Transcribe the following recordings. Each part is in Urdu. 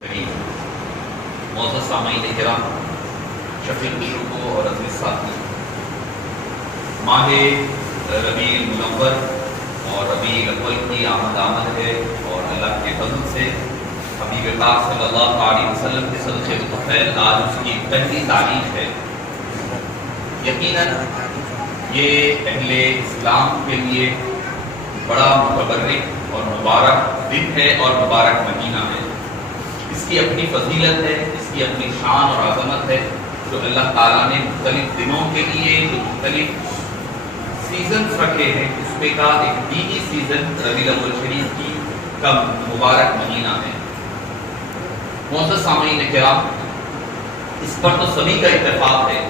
معزز سامعین کرام، شفیق شروع اور عزیز ساتھی، ماہ ربیع المنور اور ربیع الاول کی آمد ہے اور اللہ کے فضل سے حبیب پاک صلی اللہ علیہ وسلم کے صدقے بطفیل آج اس کی پہلی تاریخ ہے۔ یقیناً یہ اہل اسلام کے لیے بڑا متبرک اور مبارک دن ہے اور مبارک مہینہ ہے۔ اس کی اپنی فضیلت ہے، اس کی اپنی شان اور عظمت ہے، جو اللہ تعالیٰ نے مختلف دنوں کے لیے جو مختلف سیزنز رکھے ہیں، اس میں کا ایک دینی سیزن ربیع الاول شریف کی کا مبارک مہینہ ہے۔ معزز سامعین کرام، اس پر تو سبھی کا اتفاق ہے،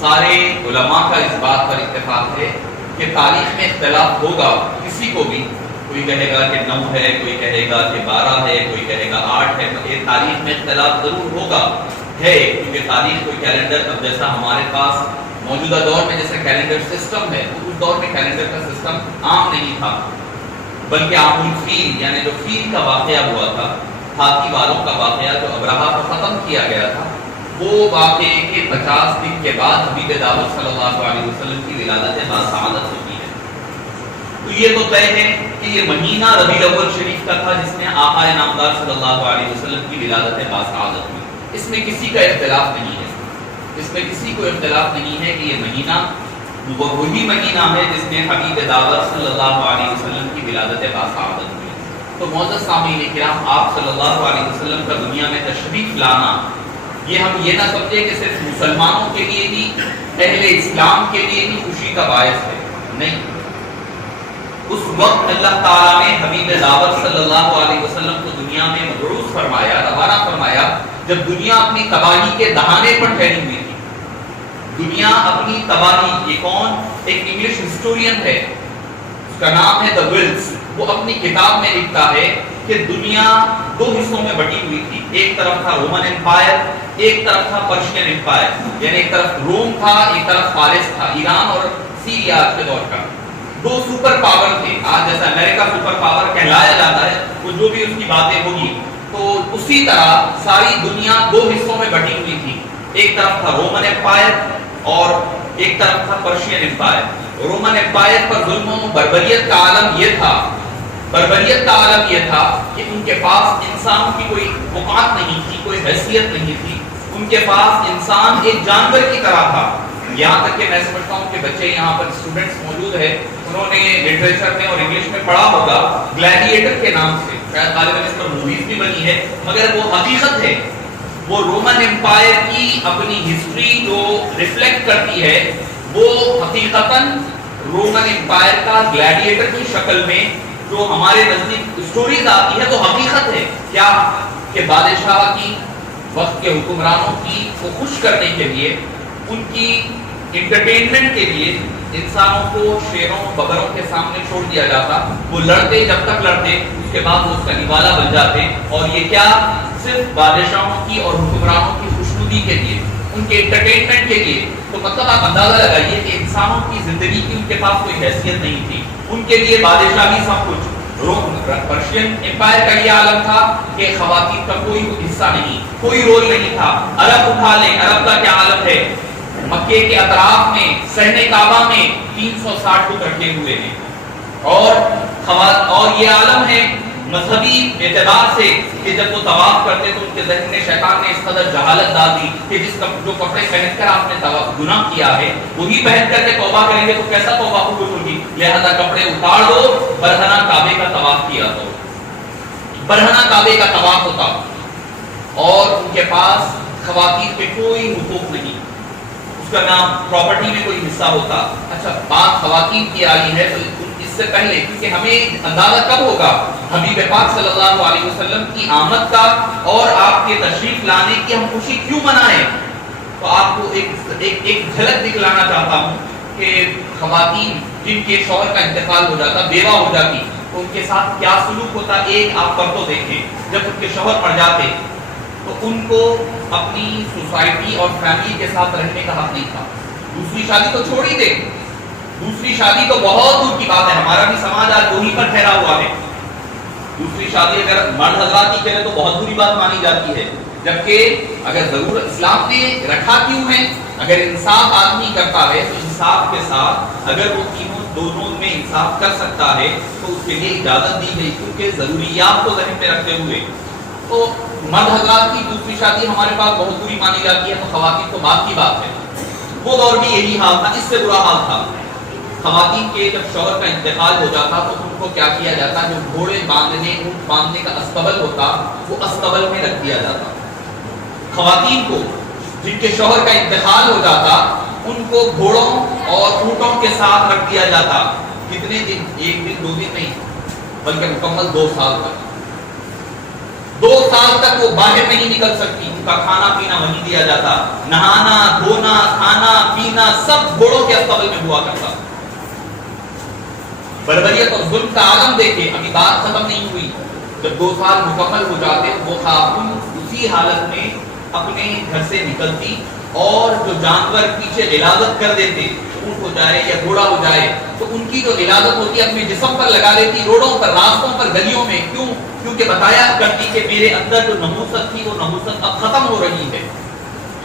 سارے علماء کا اس بات پر اتفاق ہے کہ تاریخ میں اختلاف ہوگا، کسی کو بھی کوئی کہے گا کہ 9 ہے، کوئی کہے گا کہ 12 ہے، کوئی کہے گا 8 ہے، یہ تاریخ میں اختلاف ضرور ہوگا ہے، کیونکہ تاریخ کوئی کیلنڈر اب جیسا ہمارے پاس موجودہ دور میں جیسا کیلنڈر سسٹم ہے، اس دور میں کیلنڈر کا سسٹم عام نہیں تھا، بلکہ عام الفیل یعنی جو فیل کا واقعہ ہوا تھا، ہاتھی والوں کا واقعہ جو ابرہہ کو ختم کیا گیا تھا، وہ واقعے کے 50 دن کے بعد حبیب دعوت صلی اللہ علیہ وسلم کی ولادت باسعادت ہوتی ہے۔ تو یہ تو طے ہے کہ یہ مہینہ ربیع الاول شریف کا تھا جس میں آقا نامدار صلی اللہ علیہ وسلم کی ولادت باسعادت ہوئی۔ اس میں کسی کا اختلاف نہیں ہے، اس میں کسی کو اختلاف نہیں ہے کہ یہ مہینہ وہی مہینہ ہے جس میں حبیب دعوت صلی اللہ علیہ وسلم کی ولادت باسعادت ہوئی۔ تو معزز سامعین کرام، آپ صلی اللہ علیہ وسلم کا دنیا میں تشریف لانا، یہ ہم یہ نہ سمجھے کہ صرف مسلمانوں کے لیے ہی، اہل اسلام کے لیے ہی خوشی کا باعث ہے، نہیں۔ اس وقت اللہ تعالیٰ نے حبیب دعوت صلی اللہ علیہ وسلم کو دنیا میں مبعوث فرمایا، روانہ فرمایا، جب دنیا اپنی تباہی کے دہانے پر ٹھہری ہوئی تھی۔ دنیا اپنی تباہی، یہ کون؟ ایک انگلش ہسٹورین ہے، اس کا نام ہے دا ولز، وہ اپنی کتاب میں لکھتا ہے کہ دنیا 2 حصوں میں بٹی ہوئی تھی، ایک طرف تھا رومن امپائر، ایک طرف تھا پرشین امپائر، یعنی ایک طرف روم تھا، ایک طرف فارس تھا، ایران اور سیریا آج کے دور کا۔ 2 سپر پاور تھے، آج جیسا امریکہ سپر پاور کہلایا جاتا ہے، وہ جو بھی اس کی باتیں ہوگی، تو اسی طرح ساری دنیا 2 حصوں میں بٹی ہوئی تھی، ایک طرف تھا رومن امپائر اور ایک طرف تھا پرشین امپائر۔ رومن امپائر پر ظلم و بربریت کا عالم یہ تھا، بربریت کا عالم یہ تھا کہ ان کے پاس انسان کی کوئی وقار نہیں تھی، کوئی حیثیت نہیں تھی، ان کے پاس انسان ایک جانور کی طرح تھا۔ یہاں تک کہ میں سمجھتا ہوں کہ بچے یہاں پر اسٹوڈنٹس موجود ہیں، انہوں نے لٹریچر میں اور انگلش میں پڑھا ہوگا گلیڈیٹر کے نام سے، شاید غالباً اس پر موویز بھی بنی ہے، مگر وہ حقیقت ہے۔ وہ رومن امپائر کی اپنی ہسٹری جو ریفلیکٹ کرتی ہے، وہ حقیقتاً رومن امپائر کا گلیڈیٹر کی شکل میں جو ہمارے نزدیک سٹوریز آتی ہے، وہ حقیقت ہے کیا کہ بادشاہ کی، وقت کے حکمرانوں کی کو خوش کرنے کے لیے، ان کی انٹرٹینمنٹ کے لیے انسانوں کو شیروں بکروں کے سامنے چھوڑ دیا جاتا، وہ لڑتے، جب تک لڑتے اس کے بعد وہ اس کا نوالا بن جاتے، اور یہ کیا صرف بادشاہوں کی اور حکمرانوں کی خوشنودی کے لیے، ان کے انٹرٹینمنٹ کے لیے۔ تو مطلب آپ اندازہ لگائیے کہ انسانوں کی زندگی کی ان کے پاس کوئی حیثیت نہیں تھی، ان کے لیے بادشاہی سب کچھ۔ پرشین امپائر کا یہ عالم تھا کہ خواتین کا کوئی حصہ نہیں، کوئی رول نہیں تھا۔ عرب اٹھا لیں، عرب کا کیا عالم ہے، مکے کے اطراف میں صحن کعبہ میں 360 لوگ رکھے ہوئے ہیں، اور یہ عالم ہے مذہبی اعتبار سے کہ جب وہ طواف کرتے تو ان کے ذہن میں شیطان نے اس قدر جہالت ڈال دی کہ جو کپڑے پہن کر آپ نے گناہ کیا ہے وہی پہن کر کے توبہ کریں گے تو کیسا توبہ قبول ہوگی، لہذا کپڑے اتار دو، برہنہ کعبے کا طواف کیا تو برہنہ کعبے کا طواف ہوتا، اور ان کے پاس خواتین کے کوئی حقوق نہیں، اس کا نام پراپرٹی میں کوئی حصہ ہوتا۔ اچھا، بات خواتین کی آئی ہے تو اس سے پہلے، کیونکہ ہمیں اندازہ کب ہوگا حبیب پاک صلی اللہ علیہ وسلم کی آمد کا اور آپ کے تشریف لانے کی ہم خوشی کیوں منائیں، تو آپ کو ایک جھلک دکھلانا چاہتا ہوں کہ خواتین جن کے شوہر کا انتقال ہو جاتا، بیوہ ہو جاتی، تو ان کے ساتھ کیا سلوک ہوتا۔ ایک آپ پر تو دیکھیں، جب ان کے شوہر مر جاتے تو ان کو اپنی سوسائٹی اور فیملی کے ساتھ رہنے کا حق نہیں تھا۔ دوسری شادی تو چھوڑ ہی دے، دوسری شادی تو بہت دور کی بات ہے، ہمارا بھی سماج آج وہی پر ٹھہرا ہوا ہے، دوسری شادی اگر مرد حضرات کی کرے تو بہت بری بات مانی جاتی ہے، جبکہ اگر ضرورت اسلام نے رکھا کیوں ہے، اگر انصاف آدمی کرتا ہے تو انصاف کے ساتھ اگر وہ دونوں میں انصاف کر سکتا ہے تو اس کے لیے اجازت دی گئی، کیونکہ ضروریات کو ذہن میں رکھتے ہوئے۔ تو مرد حضرات کی دوسری شادی ہمارے پاس بہت بری مانی جاتی ہے، تو خواتین تو بات کی بات ہے، وہ دور بھی یہی حال تھا، اس سے برا حال تھا۔ خواتین کے جب شوہر کا انتقال ہو جاتا تو ان کو کیا کیا جاتا، جو گھوڑے باندھنے اونٹ باندھنے کا استبل ہوتا وہ استبل میں رکھ دیا جاتا۔ خواتین کو جن کے شوہر کا انتقال ہو جاتا ان کو گھوڑوں اور اونٹوں کے ساتھ رکھ دیا جاتا۔ کتنے دن؟ ایک دن دو دن نہیں، بلکہ مکمل 2 سال تک۔ 2 سال تک وہ باہر نہیں نکل سکتی، ان کا کھانا پینا وہیں دیا جاتا، نہانا دھونا کھانا پینا سب گھوڑوں کے استبل میں ہوا کرتا۔ بربریت اور ظلم کا عالم دیکھے، ابھی بات ختم نہیں ہوئی۔ جب 2 سال مکمل ہو جاتے وہ خاتون اسی حالت میں اپنے گھر سے نکلتی، اور جو جانور پیچھے غلاظت کر دیتے، اونٹ ہو جائے یا گھوڑا ہو جائے، تو ان کی جو غلاظت ہوتی ہے اپنے جسم پر لگا لیتی، روڈوں پر راستوں پر گلیوں میں۔ کیوں؟ کیونکہ بتایا کرتی کہ میرے اندر جو نحوست تھی وہ نحوست اب ختم ہو رہی ہے،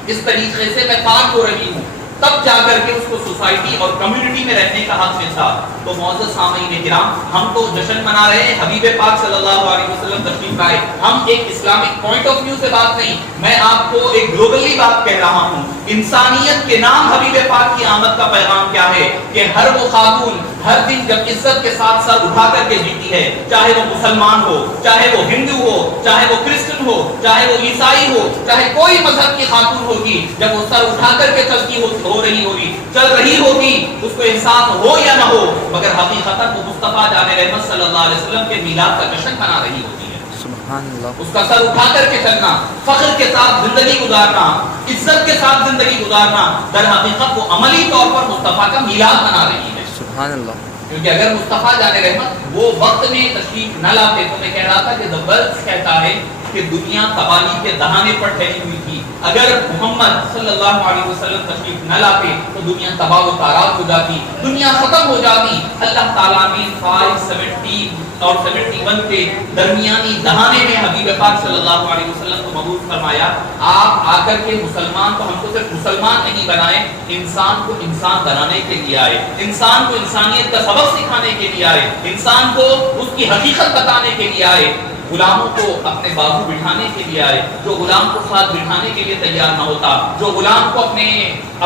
اس طریقے سے میں پاک ہو رہی ہوں، تب جا کر کے اس کو سوسائٹی اور کمیونٹی میں رہنے کا حق ملتا۔ تو معزز سامعین کرام، ہم تو جشن منا رہے ہیں، حبیب پاک صلی اللہ علیہ وسلم تشریف لائے، ہم ایک اسلامک پوائنٹ آف ویو سے بات نہیں، میں آپ کو ایک گلوبلی بات کہہ رہا ہوں۔ انسانیت کے نام حبیب پاک کی آمد کا پیغام کیا ہے کہ ہر وہ خاتون ہر دن جب عزت کے ساتھ سر اٹھا کر کے جیتی ہے، چاہے وہ مسلمان ہو، چاہے وہ ہندو ہو، چاہے وہ کرسچن ہو، چاہے وہ عیسائی ہو، چاہے کوئی مذہب کی خاتون ہوگی، جب وہ سر اٹھا کر کے چلتی ہو رہی ہوگی، چل رہی ہوگی، اس کو احساس ہو یا نہ ہو، مگر حقیقتاً وہ مصطفیٰ جان رحمت صلی اللہ علیہ وسلم کے میلاد کا جشن منا رہی ہوتی ہے۔ سبحان اللہ۔ اس کا سر اٹھا کر کے چلنا، فخر کے ساتھ زندگی گزارنا، عزت کے ساتھ زندگی گزارنا، در حقیقت وہ عملی طور پر مصطفیٰ کا میلاد منا رہی ہے۔ سبحان اللہ۔ کیونکہ اگر مصطفیٰ جان رحمت وہ وقت میں تشریف نہ لاتے، تو میں کہہ رہا تھا کہ زبردست کہتا ہے کہ دنیا تباہی کے دہانے پر ٹھہری ہوئی تھی، اگر محمد صلی اللہ علیہ وسلم تشریف نہ لاتے تو دنیا تباہ و تاراب ہو جاتی، دنیا ختم ہو جاتی۔ اللہ تعالیٰ نے 570 اور 71 کے درمیانی دہانے میں حبیب پاک صلی اللہ علیہ وسلم کو مبعوث فرمایا، آپ آ کر کے مسلمان کو، ہم کو صرف مسلمان نہیں بنائے، انسان کو انسان بنانے کے لیے آئے، انسان کو انسانیت کا سبق سکھانے کے لیے آئے، انسان کو اس کی حقیقت بتانے کے لیے آئے، غلاموں کو اپنے بازو بٹھانے کے لیے آئے۔ جو غلام کو ساتھ بٹھانے کے لیے تیار نہ ہوتا، جو غلام کو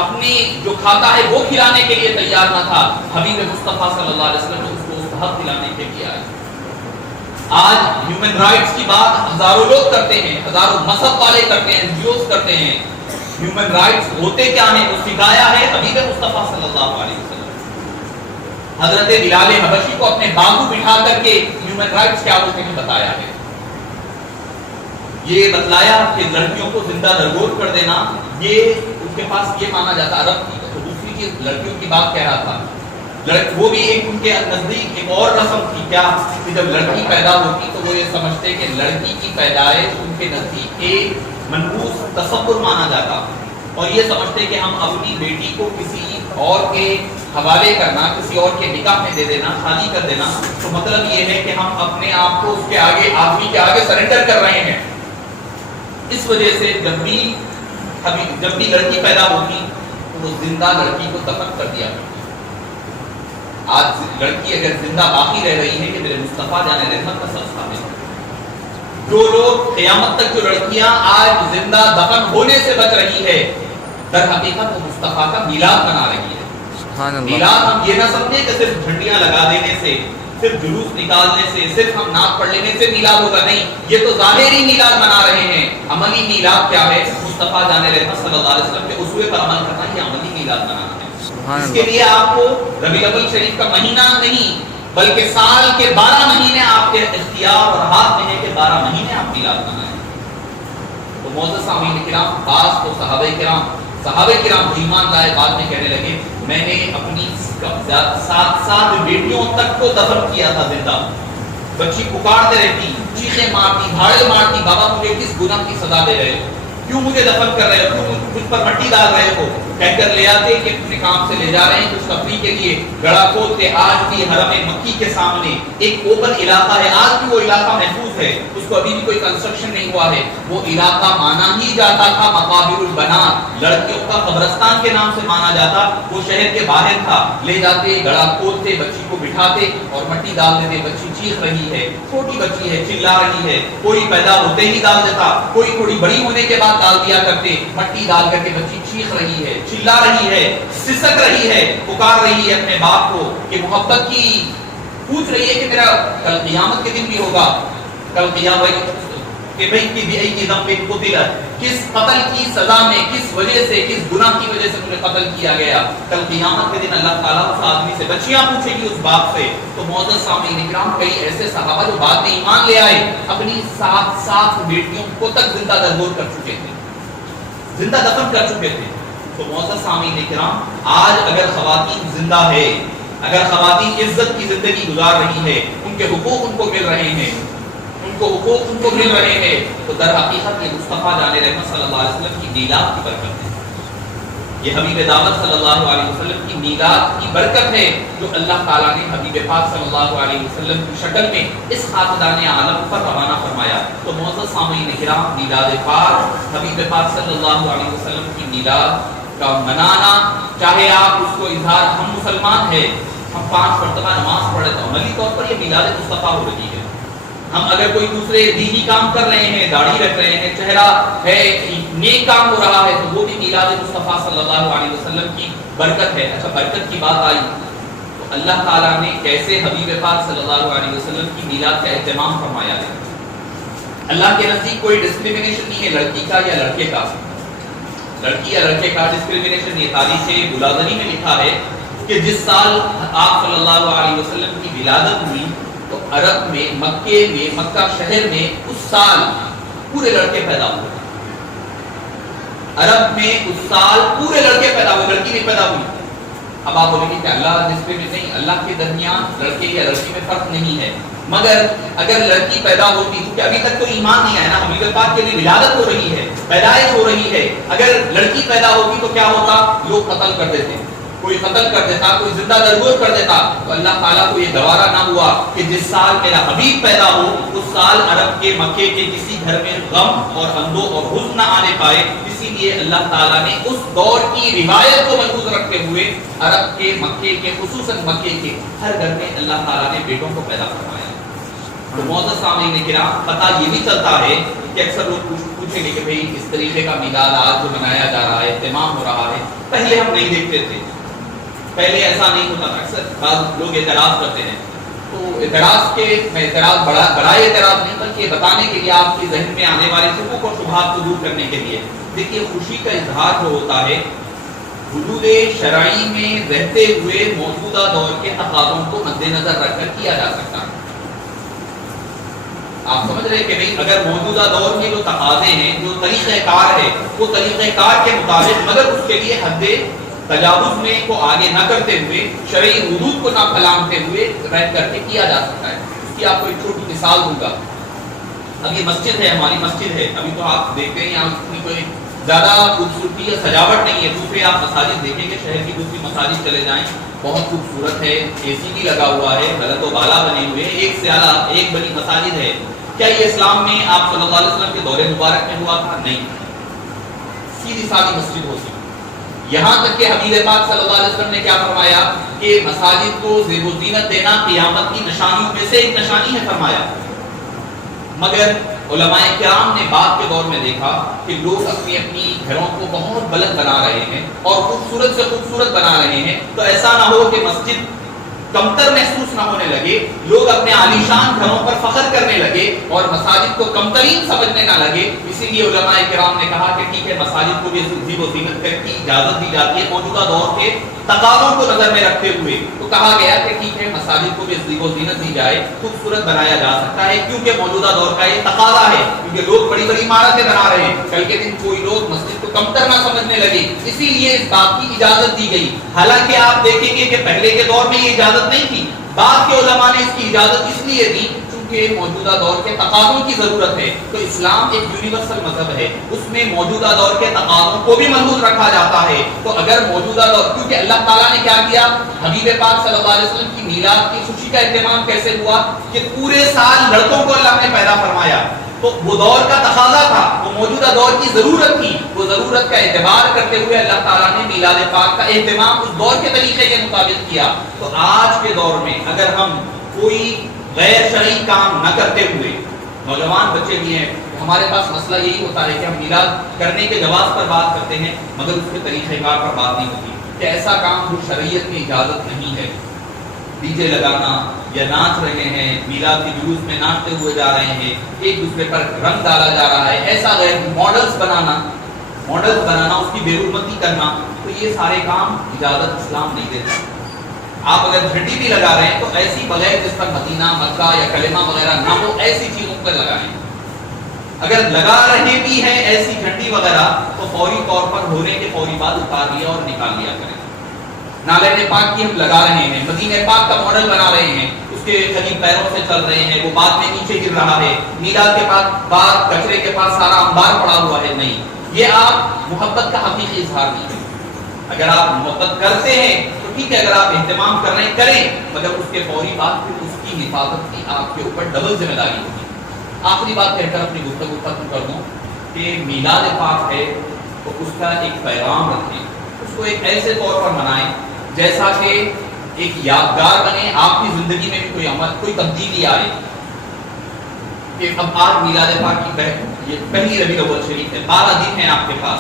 اپنی جو کھاتا ہے وہ کھلانے کے لیے تیار نہ تھا، حبیب مصطفیٰ صلی اللہ علیہ وسلم نے اس کو اس حق دلانے کے لیے آئے۔ آج ہیومن رائٹس کی بات ہزاروں لوگ کرتے ہیں، ہزاروں مذہب والے کرتے ہیں، NGOs کرتے ہیں۔ ہیومن رائٹس ہوتے کیا ہیں؟ وہ سکھایا ہے حبیب مصطفیٰ صلی اللہ علیہ وسلم۔ حضرت بلال حبشی کو اپنے بازو بٹھا کر کے ہیومن رائٹس کیا ہوتے ہیں بتایا ہے۔ یہ بتلایا کہ لڑکیوں کو زندہ درگور کر دینا، یہ ان کے پاس یہ مانا جاتا عرب کی۔ تو دوسری چیز لڑکیوں کی بات کہہ رہا تھا، وہ بھی ایک ان کے نزدیک ایک اور رسم تھی، کیا کہ جب لڑکی پیدا ہوتی تو وہ یہ سمجھتے کہ لڑکی کی پیدائش ان کے نزدیک ایک منحوس تصور مانا جاتا، اور یہ سمجھتے کہ ہم اپنی بیٹی کو کسی اور کے حوالے کرنا، کسی اور کے نکاح میں دے دینا، شادی کر دینا، تو مطلب یہ ہے کہ ہم اپنے آپ کو اس کے آگے، آدمی کے آگے سرنڈر کر رہے ہیں۔ اس وجہ سے جب بھی لڑکی پیدا ہوتی تو وہ زندہ لڑکی کو دفن کر دیا کرتی۔ آج لڑکی اگر زندہ باقی رہ رہی ہے کہ میرے مصطفیٰ جان رحمت کا صدقہ ہے۔ جو لوگ قیامت تک جو لڑکیاں آج زندہ دفن ہونے سے بچ رہی ہے، در حقیقت وہ مصطفیٰ کا میلاد منا رہی ہے۔ میلاد ہم یہ نہ سمجھے کہ صرف جھنڈیاں لگا دینے سے، صرف جلوس نکالنے سے، صرف ہم نعت پڑھ لینے سے میلاد ہوگا، نہیں، یہ تو ظاہری میلاد منا رہے ہیں۔ عملی میلاد کیا ہے؟ مصطفیٰ جان رحمت صلی اللہ علیہ وسلم کے اسوے پر عمل کرنا، یہ عملی میلاد منانا ہے۔ اس کے لیے آپ کو ربیع الاول شریف کا مہینہ نہیں، بلکہ سال کے 12 مہینے آپ کے اختیار اور ہاتھ میں ہے کہ 12 مہینے آپ میلاد منائیں۔ تو معزز سامعین کرام، بعض تو صحابہ کرام ایمان لائے، بعد میں کہنے لگے میں نے اپنی 7 بیٹیوں تک کو دفن کیا تھا زندہ۔ بچی پکارتے رہتی، چیخیں مارتی، بھاڑے مارتی، بابا مجھے کس گناہ کی سزا دے رہے ہو؟ کیوں مجھے دفن کر رہے ہو؟ کیوں مجھ پر مٹی ڈال رہے ہو؟ کہہ کر لے آتے کہ اپنے کام سے لے جا رہے ہیں کچھ تفریح کے لیے، گڑھا کھودتے، آج بھی حرم مکی کے سامنے ایک اوپن علاقہ ہے، آج بھی وہ علاقہ محفوظ ہے، اس کو ابھی بھی کوئی کنسٹرکشن نہیں ہوا ہے، وہ علاقہ مانا ہی جاتا تھا مقابر البنات، لڑکیوں کا قبرستان کے نام سے مانا جاتا، وہ شہر کے باہر تھا، لے جاتے، گڑھا کھودتے، بچی کو بٹھاتے اور مٹی ڈال دیتے، بچی چیخ رہی ہے، چھوٹی بچی ہے، چلا رہی ہے، کوئی پیدا ہوتے ہی ڈال دیتا، کوئی تھوڑی بڑی ہونے کے بعد ڈال دیا کرتے، مٹی ڈال کر کے بچی چیخ رہی ہے، چلا رہی ہے، سسک رہی ہے، پکار رہی ہے اپنے باپ کو کہ محبت کی، پوچھ رہی ہے کہ میرا کل قیامت کے دن بھی ہوگا، کل قیامت کہ بھئی کی بھی کی ذنب قتل، کس قتل کی سزا میں، کس وجہ سے، کس گناہ کی وجہ سے مجھے قتل کیا گیا، کل قیامت کے دن اللہ تعالیٰ اس آدمی سے، بچیاں پوچھے گی اس باپ سے۔ تو معزز سامعین کرام، کئی ایسے صحابہ جو بعد میں ایمان لے آئے، اپنی 7 بیٹیوں کو تک زندہ درگور کر چکے تھے، زندہ دفن کر چکے تھے۔ تو معزز سامعین کرام، آج اگر خواتین زندہ ہے، اگر خواتین عزت کی زندگی گزار رہی ہے، ان کے حقوق ان کو مل رہے ہیں، ان کو حقوق ان کو مل رہے ہیں، تو در حقیقت یہ مصطفیٰ جان رحمت صلی اللہ علیہ وسلم کی میلاد کی برکت ہے، یہ حبیب دعوت صلی اللہ علیہ وسلم کی میلاد کی برکت ہے، جو اللہ تعالیٰ نے حبیب پاک صلی اللہ علیہ وسلم کی شکل میں اس خاکدان عالم پر روانہ فرمایا۔ تو معزز سامعین کرام، میلاد پاک، حبیب پاک صلی اللہ علیہ وسلم کی میلاد کا منانا، چاہے آپ اس کو اظہار، ہم مسلمان ہیں، ہم 5 مرتبہ نماز پڑھتے ہیں، عملی طور پر یہ میلاد مصطفیٰ ہو رہی ہے۔ ہم اگر کوئی دوسرے دینی کام کر رہے ہیں، داڑھی رکھ رہے ہیں، چہرہ ہے، نیک کام ہو رہا ہے، تو وہ بھی میلاد مصطفیٰ صلی اللہ علیہ وسلم کی برکت ہے۔ اچھا، برکت کی بات آئی تو اللہ تعالیٰ نے کیسے حبیب پاک صلی اللہ علیہ وسلم کی میلاد کا اہتمام فرمایا ہے۔ اللہ کے نزدیک کوئی ڈسکریمنیشن نہیں ہے لڑکی کا یا لڑکے کا، لڑکی یا لڑکے کا ڈسکریمنیشن نہیں ہے۔ تاریخ بلادری میں لکھا ہے کہ جس سال آپ صلی اللہ علیہ وسلم کی ولادت ہوئی تو عرب میں، مکے میں، مکہ شہر میں اس سال پورے لڑکے پیدا ہوئے، عرب میں اس سال پورے لڑکے پیدا ہوئے، لڑکی نہیں پیدا ہوئی۔ اب آپ بولیں گے کہ اللہ ڈسکریمنیٹ نہیں، اللہ کے درمیان لڑکے یا لڑکی میں فرق نہیں ہے، مگر اگر لڑکی پیدا ہوتی، کیونکہ ابھی تک تو ایمان نہیں آیا نا، حبیب پاک کے لیے ولادت ہو رہی ہے، پیدائش ہو رہی ہے، اگر لڑکی پیدا ہوتی تو کیا ہوتا؟ لوگ قتل کر دیتے، کوئی قتل کر دیتا، کوئی زندہ درگور کر دیتا۔ تو اللہ تعالیٰ کو یہ گوارا نہ ہوا کہ جس سال میرا حبیب پیدا ہو اس سال عرب کے، مکے کے کسی گھر میں غم اور اندو اور حزن نہ آنے پائے، اسی لیے اللہ تعالیٰ نے اس دور کی روایت کو محفوظ رکھتے ہوئے عرب کے، مکے کے، خصوصاً مکے کے ہر گھر میں اللہ تعالیٰ نے بیٹوں کو پیدا فرمایا۔ تو معزز سامعین کرام، پتہ یہ بھی چلتا ہے کہ اکثر لوگ پوچھیں گے کہ بھئی اس طریقے کا میلاد آج جو منایا جا رہا ہے، اہتمام ہو رہا ہے، پہلے ہم نہیں دیکھتے تھے، پہلے ایسا نہیں ہوتا تھا۔ اکثر بعض لوگ اعتراض کرتے ہیں، تو اعتراض کے، میں اعتراض بڑائے اعتراض نہیں، بلکہ بتانے کے لیے، آپ کے ذہن میں آنے والے شکوک اور شبہات کو دور کرنے کے لیے۔ دیکھیے، خوشی کا اظہار جو ہوتا ہے حدود شرعی میں رہتے ہوئے موجودہ دور کے تقاضوں کو مد نظر رکھ کر کیا جا سکتا ہے۔ آپ سمجھ رہے ہیں کہ بھئی اگر موجودہ دور کے جو تقاضے ہیں، جو طریقہ کار ہے، وہ طریقہ کار کے مطابق، مگر اس کے لیے حد تجاوز میں کو آگے نہ کرتے ہوئے، شرعی حدود کو نہ پھیلاتے ہوئے رہ کر کے کیا جا سکتا ہے۔ اس کی آپ کو ایک چھوٹی مثال دوں گا۔ اب یہ مسجد ہے، ہماری مسجد ہے، ابھی تو آپ دیکھتے ہیں یہاں کوئی زیادہ خوبصورتی یا سجاوٹ نہیں ہے۔ دوسرے آپ مساجد دیکھیں گے، شہر کی دوسری مساجد چلے جائیں، بہت خوبصورت ہے، اے سی بھی لگا ہوا ہے، غلط و بالا بنے ہوئے، ایک سے اعلیٰ ایک بڑی مساجد ہے۔ کیا یہ اسلام میں آپ صلی اللہ علیہ وسلم کے دور مبارک میں ہوا تھا؟ نہیں، سیدھی سادی مسجد ہوتی۔ یہاں تک کہ حبیب پاک صلی اللہ علیہ وسلم نے کیا فرمایا کہ مساجد کو زیب و زینت دینا قیامت کی نشانیوں میں سے ایک نشانی ہے فرمایا۔ مگر علماء کرام نے بعد کے دور میں دیکھا کہ لوگ اپنی اپنی گھروں کو بہت بلند بنا رہے ہیں اور خوبصورت سے خوبصورت بنا رہے ہیں، تو ایسا نہ ہو کہ مسجد کمتر محسوس نہ ہونے لگے، لوگ اپنے عالیشان گھروں پر فخر کرنے لگے اور مساجد کو کمترین سمجھنے نہ لگے۔ اسی لیے علماء کرام نے کہا کہ ٹھیک ہے، مساجد کو بھی زیب و زینت کی اجازت دی جاتی ہے موجودہ دور کے تقاضوں کو نظر میں رکھتے ہوئے۔ تو کہا گیا کہ ٹھیک ہے، مساجد کو بھی زیب و زینت دی جائے، خوبصورت بنایا جا سکتا ہے، کیونکہ موجودہ دور کا یہ تقاضا ہے، کیونکہ لوگ بڑی بڑی عمارتیں بنا رہے ہیں، کل کے دن کوئی لوگ مسجد کو کمتر نہ سمجھنے لگے، اسی لیے اس بات کی اجازت دی گئی۔ حالانکہ آپ دیکھیں گے کہ پہلے کے دور میں یہ اجازت نہیں تھی، بعد کے علماء نے اس کی اجازت اس لیے دی چونکہ موجودہ دور کے تقاضوں کی ضرورت ہے، تو اسلام ایک یونیورسل مذہب ہے، اس میں موجودہ دور کے تقاضوں کو بھی ملحوظ رکھا جاتا ہے۔ تو اگر موجودہ دور، کیونکہ اللہ تعالیٰ نے کیا کیا، حبیب پاک صلی اللہ علیہ وسلم کی میلاد کی خوشی کا اہتمام کیسے ہوا کہ پورے سال لڑکوں کو اللہ نے پیدا فرمایا، تو وہ دور کا تقاضا تھا، وہ موجودہ دور کی ضرورت تھی، وہ ضرورت کا اعتبار کرتے ہوئے اللہ تعالیٰ نے میلاد پاک کا اہتمام اس دور کے طریقے کے مطابق کیا۔ تو آج کے دور میں اگر ہم کوئی غیر شرعی کام نہ کرتے ہوئے، نوجوان بچے بھی ہیں، ہمارے پاس مسئلہ یہی ہوتا ہے کہ ہم میلاد کرنے کے جواز پر بات کرتے ہیں مگر اس کے طریقہ کار پر بات نہیں ہوتی کہ ایسا کام جو شریعت کی اجازت نہیں ہے، ڈی جے لگانا یا ناچ رہے ہیں، میلاد کی جلوس میں ناچتے ہوئے جا رہے ہیں، ایک دوسرے پر رنگ ڈالا جا رہا ہے، ایسا غیر ماڈلز بنانا اس کی بے حرمتی کرنا، تو یہ سارے کام اجازت اسلام نہیں دیتا۔ آپ اگر جھنڈی بھی لگا رہے ہیں تو ایسی بغیر جس پر مدینہ، مکہ یا کلمہ وغیرہ نہ ہو ایسی چیزوں پر لگائیں۔ اگر لگا رہے بھی ہیں ایسی جھنڈی وغیرہ تو فوری طور پر ہونے کے فوری بعد اتار لیا اور نکال لیا کریں۔ نالین پاک کی ہم لگا رہے ہیں، مدینہ پاک کا ماڈل بنا رہے ہیں، اس کے قریب پیروں سے چل رہے ہیں، وہ بعد میں نیچے گر رہا ہے، میلاد کے پاس بعد کچرے کے پاس سارا انبار پڑا ہوا ہے، نہیں، یہ آپ محبت کا حقیقی اظہار نہیں ہے۔ اگر آپ محبت کرتے ہیں تو ٹھیک ہے، اگر آپ اہتمام کر رہے ہیں کریں، مگر اس کے فوری بعد پھر اس کی حفاظت کی آپ کے اوپر ڈبل ذمہ داری ہوگی۔ آخری بات کہہ کر اپنی گفتگو ختم کر دوں کہ میلاد پاک ہے تو اس کا ایک پیغام رکھیں، اس کو ایک ایسے طور پر منائیں جیسا کہ ایک یادگار بنے، آپ کی زندگی میں بھی کوئی عمل، کوئی تبدیلی آئے کہ اب آج میلاد پاک کی یہ پہلی ربیع الاول شریف ہے، 12 دن ہیں آپ کے پاس،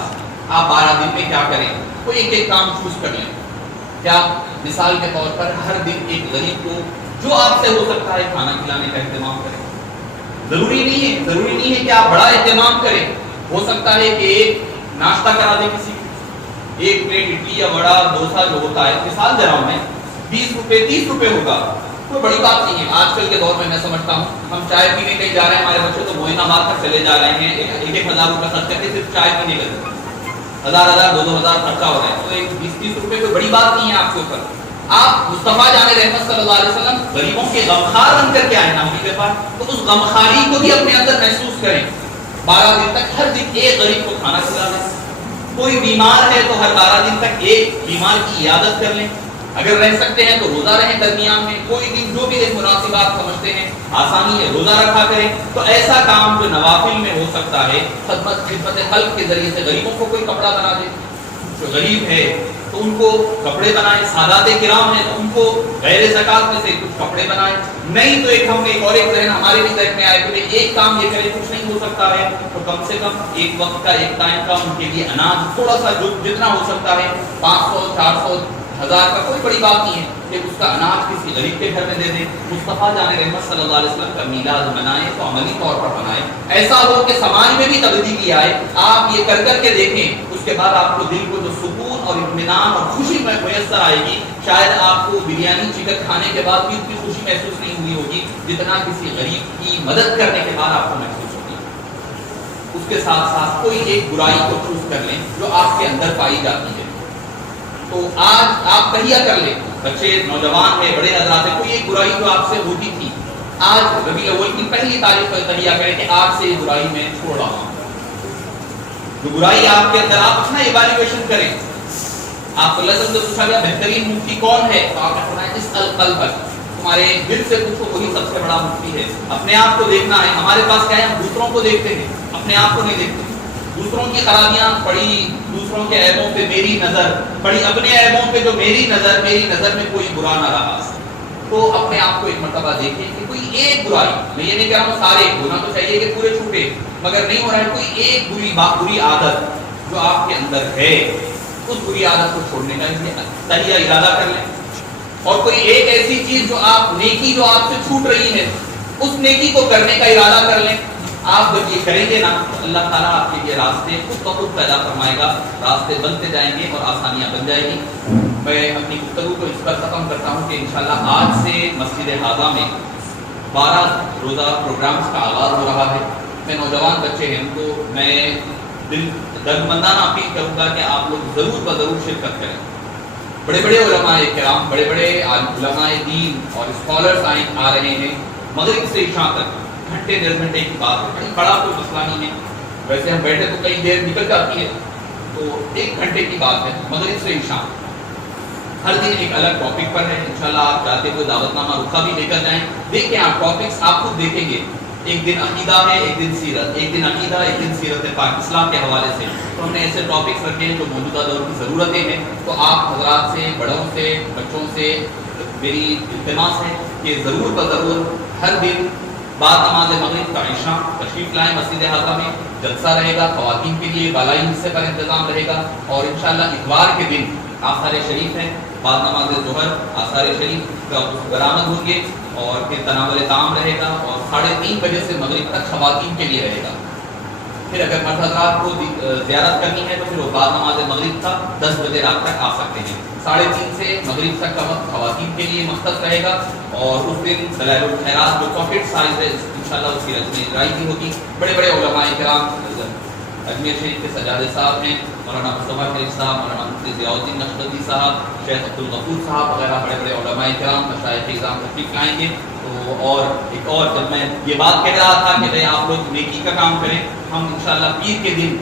آپ 12 دن میں کیا کریں، کوئی ایک ایک کام چوز کر لیں۔ کیا مثال کے طور پر ہر دن ایک غریب کو جو آپ سے ہو سکتا ہے کھانا کھلانے کا اہتمام کریں۔ ضروری نہیں ہے کہ آپ بڑا اہتمام کریں، ہو سکتا ہے کہ ایک ناشتہ کرا دیں کسی کو، ایک پلیٹ اڈلی یا وڑا ڈوسا جو ہوتا ہے، مثال دے رہا ہوں میں، 20 روپے 30 روپے ہوگا، کوئی بڑی بات نہیں ہے۔ آج کل کے دور میں سمجھتا ہوں ہم چائے پینے کہیں جا رہے ہیں، ہمارے بچے تو معائنہ بات کر چلے جا رہے ہیں، 1,000 روپے خرچ کر کے صرف چائے پینے کا 1,000 2,000 خرچہ ہو رہا ہے، تو ایک 20-30 روپے کوئی بڑی بات نہیں ہے آپ کے اوپر۔ آپ مصطفیٰ جان رحمت صلی اللہ علیہ وسلم غریبوں کے غمخوار بن کر کے آئے نا کے پاس، تو اس غمخواری کو بھی اپنے اندر محسوس کریں۔ 12 دن تک ہر دن ایک غریب کو کھانا کھلا دیں، کوئی بیمار ہے تو ہر 12 دن تک ایک بیمار کی عیادت کر لیں، اگر رہ سکتے ہیں تو روزہ رہیں درمیان میں، کوئی دن جو بھی ایک مناسب آپ سمجھتے ہیں آسانی ہے روزہ رکھا کریں۔ تو ایسا کام جو نوافل میں ہو سکتا ہے، خدمت خلق کے ذریعے سے غریبوں کو کوئی کپڑا بنا دے، جو غریب ہے تو ان کو کپڑے بنائیں، سادات کرام ہیں تو ان کو غیر زکات میں سے کچھ کپڑے بنائیں، نہیں تو ایک اور ایک ذہن ہمارے بھی ذہن میں آئے کہ ایک کام یہ کرے، کچھ نہیں ہو سکتا ہے تو کم سے کم ایک وقت کا ایک ٹائم کا ان کے لیے اناج تھوڑا سا جتنا ہو سکتا ہے، 500 400 1000 کا کوئی بڑی بات نہیں ہے کہ اس کا اناج کسی غریب کے گھر میں دے دیں۔ مصطفیٰ جان رحمت صلی اللہ علیہ وسلم کا میلاد منائیں تو عملی طور پر منائیں، ایسا ہو کہ سماج میں بھی تبدیلی آئے۔ آپ یہ کر کے دیکھیں، اس کے بعد آپ کو دل کو جو سکون اور اطمینان اور خوشی میں میسر آئے گی، شاید آپ کو بریانی چکن کھانے کے بعد بھی اتنی خوشی محسوس نہیں ہوئی ہوگی جتنا کسی غریب کی مدد کرنے کے بعد آپ کو محسوس ہوگی۔ اس کے ساتھ ساتھ کوئی ایک برائی کو چوز کر لیں جو آپ کے اندر پائی جاتی ہے، تو آج آپ تہیہ کر لیں، بچے نوجوان ہیں، بڑے حضرات ہیں، کوئی ایک برائی جو آپ سے ہوتی تھی، آج ربیع الاول کی پہلی تاریخ پر تہیہ کریں کہ آج سے یہ برائی میں چھوڑ رہا ہوں۔ جو برائی آپ کے اندر، آپ اپنا ایویلویشن کریں۔ آپ صلی اللہ علیہ وسلم سے پوچھا گیا بہترین مفتی کون ہے، تو آپ نے فرمایا اسأل قلبک، تمہارے دل سے پوچھو، وہی سب سے بڑا مفتی ہے۔ اپنے آپ کو دیکھنا ہے، ہمارے پاس کیا ہے، ہم دوسروں کو دیکھتے ہیں، اپنے آپ کو نہیں دیکھتے، دوسروں کی خرابیاں پڑی، دوسروں کے عیبوں پہ میری نظر پڑی، اپنے عیبوں پہ جو میری نظر میں کوئی برا نہ رہا، تو اپنے آپ کو ایک مرتبہ دیکھیں کہ کوئی ایک برائی، میں یہ نہیں کہہ رہا ہوں سارے ہونا تو چاہیے کہ پورے چھوٹے، مگر نہیں ہو رہا ہے، کوئی ایک بری عادت جو آپ کے اندر ہے، اس بری عادت کو چھوڑنے کا تہیہ ارادہ کر لیں، اور کوئی ایک ایسی چیز جو نیکی جو آپ سے چھوٹ رہی ہے، اس نیکی کو کرنے کا ارادہ کر لیں۔ آپ جب یہ کریں گے نا تو اللہ تعالیٰ آپ کے لیے راستے خود بخود پیدا فرمائے گا، راستے بنتے جائیں گے اور آسانیاں بن جائیں گی۔ میں اپنی گفتگو کو اس پر ختم کرتا ہوں کہ انشاءاللہ آج سے مسجد حاضہ میں 12 روزہ پروگرامز کا آغاز ہو رہا ہے۔ میں نوجوان بچے ہیں، ان کو میں دردمندانہ اپیل کروں گا کہ آپ لوگ ضرور بضرور شرکت کریں۔ بڑے بڑے علماء کرام، بڑے بڑے علماء دین اور اسکالرز آ رہے ہیں، مغرب سے عشاء تک گھنٹے ڈیڑھ گھنٹے کی بات ہے، بڑا کوئی مسئلہ نہیں ہے، ویسے ہم بیٹھے تو کئی دیر نکل جاتی ہے، تو 1 گھنٹے کی بات ہے مغرب سے عشاء. ہر دن ایک الگ ٹاپک پر ہے، انشاءاللہ آپ جاتے ہوئے دعوت نامہ رکھا بھی لے کر جائیں، دیکھیں آپ ٹاپکس آپ خود دیکھیں گے. ایک دن عقیدہ ہے، ایک دن سیرت، ایک دن عقیدہ، ایک دن سیرت پاک اسلام کے حوالے سے. تو ہم نے ایسے ٹاپکس رکھے ہیں جو موجودہ دور کی ضرورتیں ہیں. تو آپ حضرات سے، بڑوں سے، بچوں سے میری التماس ہے کہ ضرور ضرور ہر دن بعد نماز مغرب کا عشاء تشریف لائیں مسجد حاضہ میں. جلسہ رہے گا، خواتین کے لیے بالائی حصے پر انتظام رہے گا، اور انشاءاللہ اتوار کے دن آثار شریف ہیں، بعد نماز ظہر آثار شریف کا برآمد ہوں گے، اور پھر تناول طعام رہے گا، اور 3:30 بجے سے مغرب تک خواتین کے لیے رہے گا. پھر اگر مرد حضرات کو زیارت کرنی ہے تو پھر وہ بعد نماز مغرب تک 10 بجے رات تک آ سکتے ہیں. 3:30 سے مغرب تک کا وقت خواتین کے لیے مختص رہے گا، اور اس دن دلائل الخیرات جو پاکٹ سائز ہے انشاءاللہ اس کی رسم اجرائی بھی ہوگی. بڑے بڑے علماء کرام اجمیر شریف کے سجادے صاحب ہیں، مولانا مصطفیٰ شریف صاحب، مولانا مفتی ضیاء الدین نقشبندی صاحب، شیخ عبدالغفور صاحب وغیرہ بڑے بڑے علماء کرام مشائخ اعظام تشریف لائیں گے. تو اور ایک اور جب میں یہ بات کہہ رہا تھا کہ بھائی آپ لوگ نیکی کا کام کریں، ہم انشاءاللہ پیر کے دن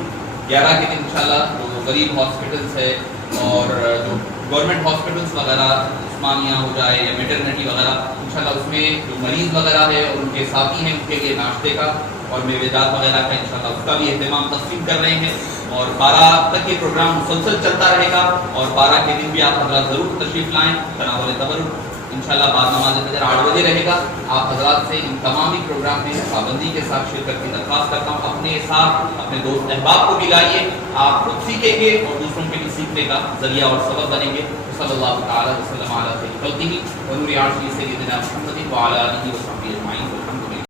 11 کے دن انشاءاللہ جو غریب ہاسپٹلس ہے اور جو گورنمنٹ ہاسپٹلس وغیرہ عثمانیہ ہو جائے یا میٹرنٹی وغیرہ، انشاءاللہ اس میں جو مریض وغیرہ ہے اور ان کے ساتھی ہیں ان کے لیے ناشتے کا اور میوے جات وغیرہ کا انشاءاللہ اس کا بھی اہتمام تقسیم کر رہے ہیں. اور 12 تک یہ پروگرام مسلسل چلتا رہے گا، اور 12 کے دن بھی آپ حضرات ضرور تشریف لائیں. تناول تبرک انشاءاللہ بعد نماز فجر 8 بجے رہے گا. آپ حضرات سے ان تمام ہی پروگرام میں پابندی کے ساتھ شرکت کی درخواست کرتا ہوں. اپنے ساتھ اپنے دوست احباب کو بھی لائیے، آپ خود سیکھیں گے اور دوسروں کے بھی سیکھنے کا ذریعہ اور سبب بنیں گے. صلی اللہ تعالی وسلم علی خیر خلقہ ونور عرشہ سیدنا محمد وعلی آلہ وصحبہ اجمعین.